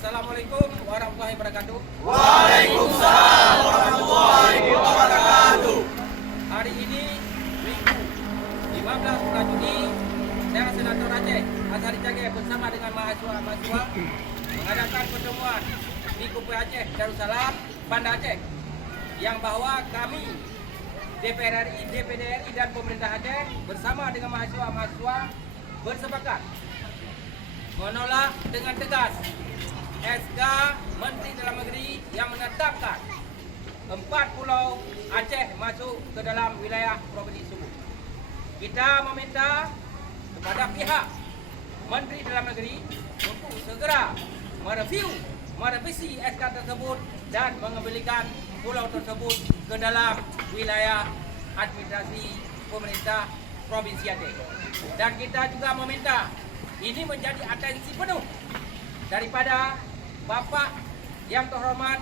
Assalamualaikum warahmatullahi wabarakatuh. Waalaikumsalam warahmatullahi wabarakatuh. Hari ini Minggu 15 bulan Juni, saya Senator Aceh Azhari Jage bersama dengan mahasiswa-mahasiswa mengadakan pertemuan di Kupu Aceh Darussalam, Banda Aceh, yang bahwa kami DPR RI, DPD RI dan pemerintah Aceh bersama dengan mahasiswa-mahasiswa bersepakat menolak dengan tegas SK Menteri Dalam Negeri yang menetapkan 4 pulau Aceh masuk ke dalam wilayah Provinsi Sumut. Kita meminta kepada pihak Menteri Dalam Negeri untuk segera merevisi SK tersebut dan mengembalikan pulau tersebut ke dalam wilayah administrasi pemerintah Provinsi Aceh. Dan kita juga meminta ini menjadi atensi penuh daripada Bapak yang terhormat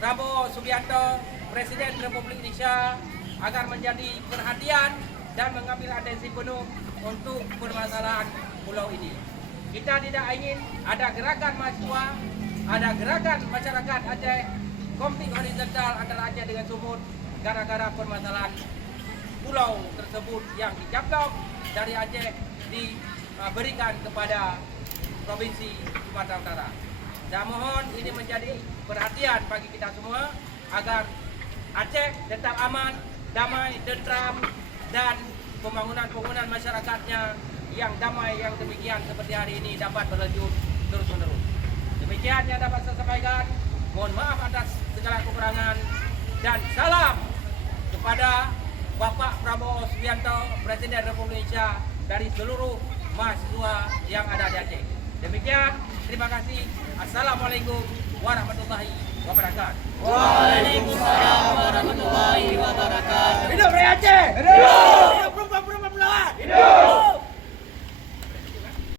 Prabowo Subianto, Presiden Republik Indonesia, agar menjadi perhatian dan mengambil atensi penuh untuk permasalahan pulau ini. Kita tidak ingin ada gerakan mahasiswa, ada gerakan masyarakat Aceh, konflik horizontal antara Aceh dengan Sumut gara-gara permasalahan pulau tersebut yang dicaplok dari Aceh diberikan kepada Provinsi Sumatera Utara. Saya mohon ini menjadi perhatian bagi kita semua agar Aceh tetap aman, damai, tentram, dan pembangunan masyarakatnya yang damai yang demikian seperti hari ini dapat berlanjut terus-menerus. Demikian yang dapat saya sampaikan. Mohon maaf atas segala kekurangan dan salam kepada Bapak Prabowo Subianto, Presiden Republik Indonesia, dari seluruh mahasiswa yang ada di Aceh. Demikian, terima kasih. Assalamualaikum warahmatullahi wabarakatuh. Waalaikumsalam